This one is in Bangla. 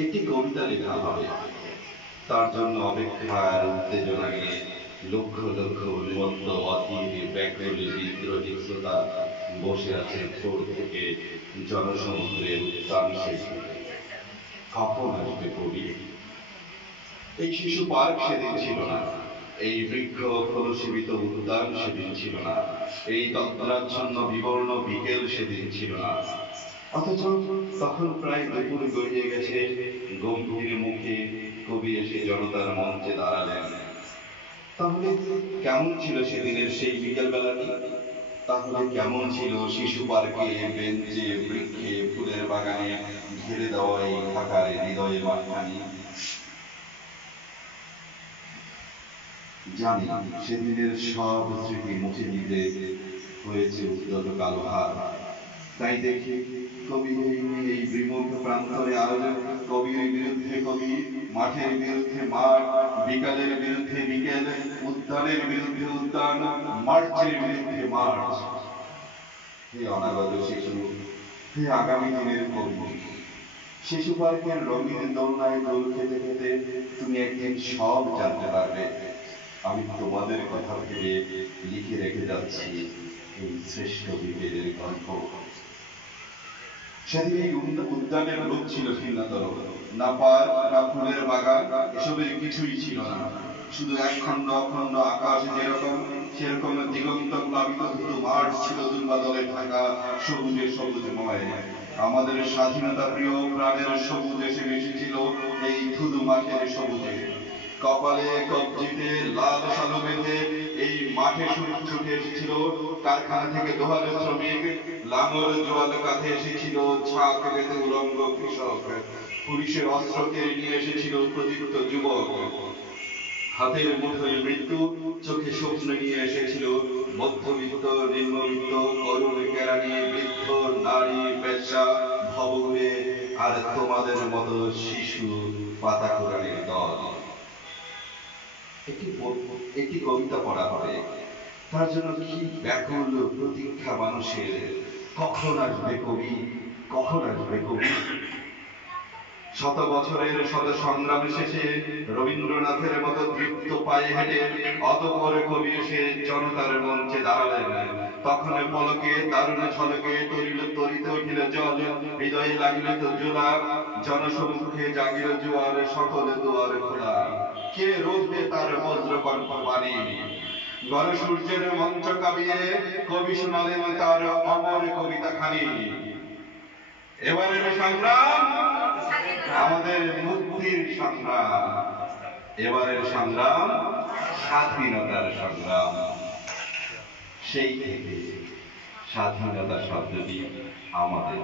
একটি কবিতা লেখা হবে, তার জন্য অপেক্ষার উত্তেজনা নিয়ে লক্ষ লক্ষ উন্মত্ত অধীর ব্যাকুল বিদ্রোহী শ্রোতা বসে আছে ভোর থেকে জনসমুদ্রের উত্তাল শেষে। কখন আসবে কবি? এই শিশু পার্ক সেদিন ছিল না, এই বৃক্ষ ফলসীমিত উদ্যান সেদিন ছিল না, এই তত্রাচ্ছন্ন বিবর্ণ বিকেল সেদিন ছিল না। অথচ তখন প্রায় দুপুর গড়িয়ে গেছে, গম্ভীর মুখে কবি এসে জনতার মঞ্চে দাঁড়ালেন। তাহলে কেমন ছিল সেদিনের সেই বিকেল বেলাটি? তাহলে কেমন ছিল শিশু পার্কে, বেঞ্চে, বৃক্ষে, ফুলের বাগানে ঘিরে দেওয়া এই ঢাকার হৃদয়ের মাঝখানি? জানি সেদিনের সব স্মৃতি মুছে দিতে হয়েছে উদ্যত কালো হাত। তাই দেখি কবি এই বিমুখ প্রান্তরে আজ কবির বিরুদ্ধে কবি, মাঠের বিরুদ্ধে মাঠ, বিকালের বিরুদ্ধে বিকেল, উদ্যানের বিরুদ্ধে উদ্যান, মার্চের বিরুদ্ধে মার্চ। হে অনাগত শিশু, হে আগামী দিনের কবি, শিশু পার্কের রঙিন দোলনায় দোল খেতে খেতে তুমি একদিন সব জানতে পারবে। আমি তোমাদের কথা ভেবে লিখে রেখে যাচ্ছি এই শ্রেষ্ঠ বিকেলের গল্প। সেদিন এই উদ্যানের রূপ ছিল ভিন্নতর। না পার্ক, না ফুলের বাগান, এসবের কিছুই ছিল না। শুধু একখণ্ড অখণ্ড আকাশ যেরকম, সেরকম দিগন্ত প্লাবিত ধুধু মাঠ ছিল দুর্বাদলে ঢাকা, সবুজে সবুজময়। আমাদের স্বাধীনতা প্রিয় প্রাণের সবুজ এসে মিশেছিল এই ধুধু মাঠের সবুজে। কপালে কবজিতে লাল শালু বেঁধে এই মাঠে ছুটে এসেছিল কারখানা থেকে দোহারে শ্রমিক, লাঙল জোয়াল কাঁধে এসেছিল ছাক বেঁধে উলঙ্গ কৃষক, পুলিশের অস্ত্র কেড়ে নিয়ে এসেছিল প্রদীপ্ত যুবক। হাতের মুঠোয় মৃত্যু, চোখে স্বপ্ন নিয়ে এসেছিল মধ্যবিত্ত, নিম্নবিত্ত, করুণ কেরানি, বৃদ্ধ, নারী, পেশা, ভবঘুরে, আর তোমাদের মতো শিশু পাতা কোরআনের দল। একটি কবিতা পড়া হবে, তার জন্য কি ব্যাকুল প্রতীক্ষা মানুষের। কখন আসবে কবি, কখন আসবে কবি? শত বছরের শত সংগ্রাম শেষে রবীন্দ্রনাথের মতো তৃপ্ত পায়ে হেঁটে অতপর কবি এসে জনতার মঞ্চে দাঁড়ালেন। তখন পলকে দারুণ ঝলকে তরিতে উঠিল জল, হৃদয়ে লাগিল তো জোলা, জনসমুখে জাগিল জোয়ার, সকল দুয়ার খোলা। কে রোধবে তার বজ্রকণ্ঠ বাণী? গণসূর্যের মঞ্চ কাঁপিয়ে কবি শোনালেন তার অমর কবিতা খানি। এবারের সংগ্রাম আমাদের মুক্তির সংগ্রাম, এবারের সংগ্রাম স্বাধীনতার সংগ্রাম। সেই থেকে স্বাধীনতা শব্দটি আমাদের।